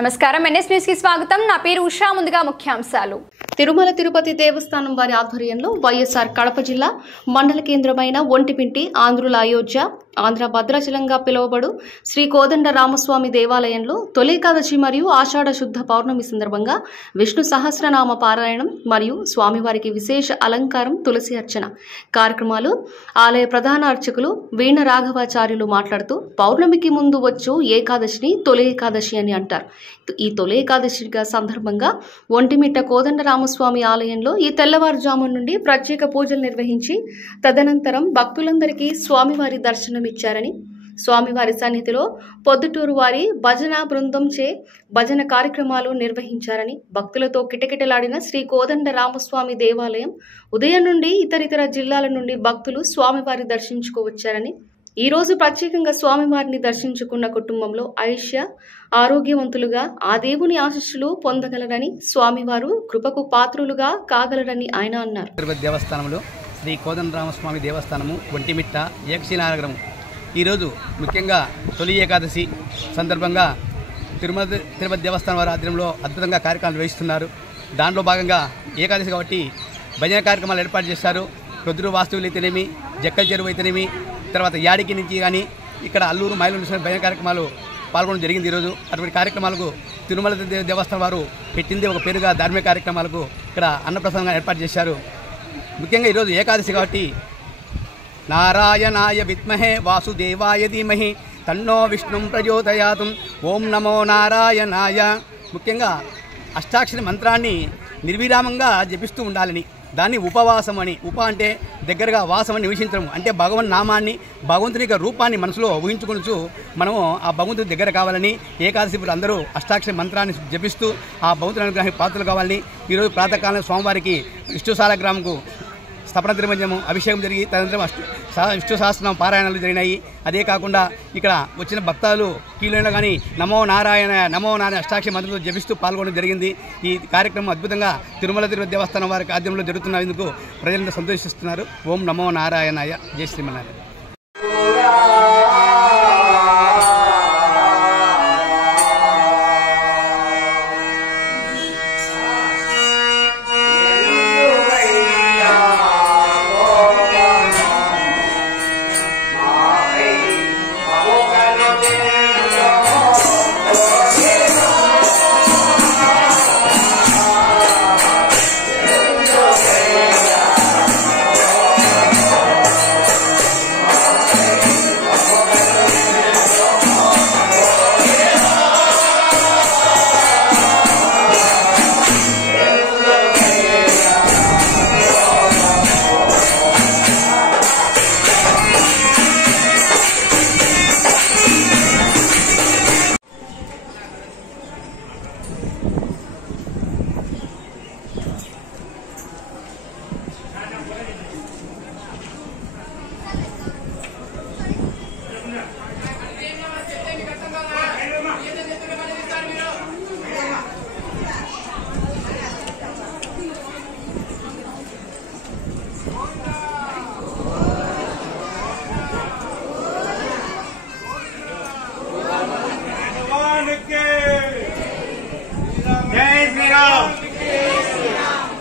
నమస్కారం NS news కి స్వాగతం. నా పేరు ఉషా. ముందుగా ముఖ్యాంశాలు. తిరుమల తిరుపతి దేవస్థానం వారి ఆధ్వర్యంలో వైఎస్ఆర్ కడప జిల్లా మండల కేంద్రమైన ఒంటిమింటి ఆంధ్రుల అయోధ్య ఆంధ్ర భద్రాచలంగా పిలువబడు శ్రీ కోదండ రామస్వామి దేవాలయంలో తొలి ఏకాదశి మరియు ఆషాఢ శుద్ధ పౌర్ణమి సందర్భంగా విష్ణు సహస్రనామ పారాయణం మరియు స్వామివారికి విశేష అలంకారం తులసి అర్చన కార్యక్రమాలు ఆలయ ప్రధాన అర్చకులు వీణ రాఘవాచార్యులు మాట్లాడుతూ పౌర్ణమికి ముందు వచ్చు ఏకాదశిని తొలి ఏకాదశి అని అంటారు. ఈ తొలి ఏకాదశిగా సందర్భంగా ఒంటిమిట్ట కోదండ రామస్వామి ఆలయంలో ఈ తెల్లవారుజాము నుండి ప్రత్యేక పూజలు నిర్వహించి తదనంతరం భక్తులందరికీ స్వామివారి దర్శనమిచ్చారని, స్వామివారి సన్నిధిలో పొద్దుటూరు వారి భజన బృందంచే భజన కార్యక్రమాలు నిర్వహించారని, భక్తులతో కిటకిటలాడిన శ్రీ కోదండ రామస్వామి దేవాలయం ఉదయం నుండి ఇతరితర జిల్లాల నుండి భక్తులు స్వామివారి దర్శించుకోవచ్చారని, ఈ రోజు ప్రత్యేకంగా స్వామివారిని దర్శించుకున్న కుటుంబంలో ఆయుష్య ఆరోగ్యవంతులుగా ఆ దేవుని ఆశీస్సులు పొందగలరని, స్వామివారు కృపకు పాత్రులుగా కాగలరని ఆయన అన్నారు. తిరుపతి దేవస్థానంలో శ్రీ కోదండ రామస్వామి దేవస్థానము ఒంటిమిట్ట ఏకశిలానగరం ఈరోజు ముఖ్యంగా తొలి ఏకాదశి సందర్భంగా తిరుపతి దేవస్థానం వారి ఆధ్వర్యంలో అద్భుతంగా కార్యక్రమాలు నిర్వహిస్తున్నారు. దాంట్లో భాగంగా ఏకాదశి కాబట్టి భజన కార్యక్రమాలు ఏర్పాటు చేశారు. ప్రొద్దురు వాస్తువులు అయితేనేమి, జక్కల చెరువు అయితేనేమి, తర్వాత యాడికి నుంచి కానీ ఇక్కడ అల్లూరు మైలూరు భజన కార్యక్రమాలు పాల్గొనడం జరిగింది. ఈరోజు అటువంటి కార్యక్రమాలకు తిరుమల దేవస్థానం వారు పెట్టింది ఒక పేరుగా ధార్మిక కార్యక్రమాలకు ఇక్కడ అన్నప్రసాదంగా ఏర్పాటు చేశారు. ముఖ్యంగా ఈరోజు ఏకాదశి కాబట్టి నారాయణాయ విద్మహే వాసుదేవాయ ధీమహి తన్నో విష్ణుం ప్రచోదయాత్ ఓం నమో నారాయణాయ. ముఖ్యంగా అష్టాక్షరి మంత్రాన్ని నిర్విరామంగా జపిస్తూ ఉండాలని, దాన్ని ఉపవాసం అని, అంటే దగ్గరగా వాసం అని నివసించడం అంటే భగవన్ నామాన్ని, భగవంతుని యొక్క రూపాన్ని మనసులో ఊహించుకొనుచు మనము ఆ భగవంతుని దగ్గర కావాలని, ఏకాదశి అందరూ అష్టాక్షరి మంత్రాన్ని జపిస్తూ ఆ భగవంతుని అనుగ్రహానికి పాత్రలు కావాలని ఈరోజు ప్రాతకాలం స్వామివారికి విష్ణుశాల గ్రామంకు స్థపన తిరుమంజము అభిషేకం జరిగి తదనంతరం విష్ణు సహస్రనామ పారాయణాలు జరిగినాయి. అదే కాకుండా ఇక్కడ వచ్చిన భక్తులు కీలైనా కానీ నమో నారాయణ అష్టాక్షరి మంత్రంతో జపిస్తూ పాల్గొనడం జరిగింది. ఈ కార్యక్రమం అద్భుతంగా తిరుమల తిరుపతి దేవస్థానం వారికి ఆధ్వర్యంలో జరుగుతున్నందుకు ప్రజలంతా సంతోషిస్తున్నారు. ఓం నమో నారాయణాయ. జై శ్రీమన్నారాయణ.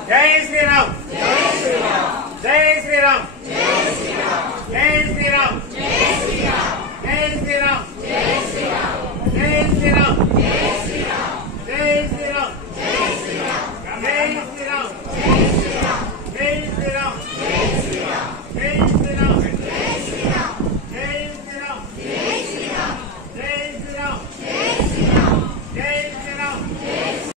జై శ్రీరామ్.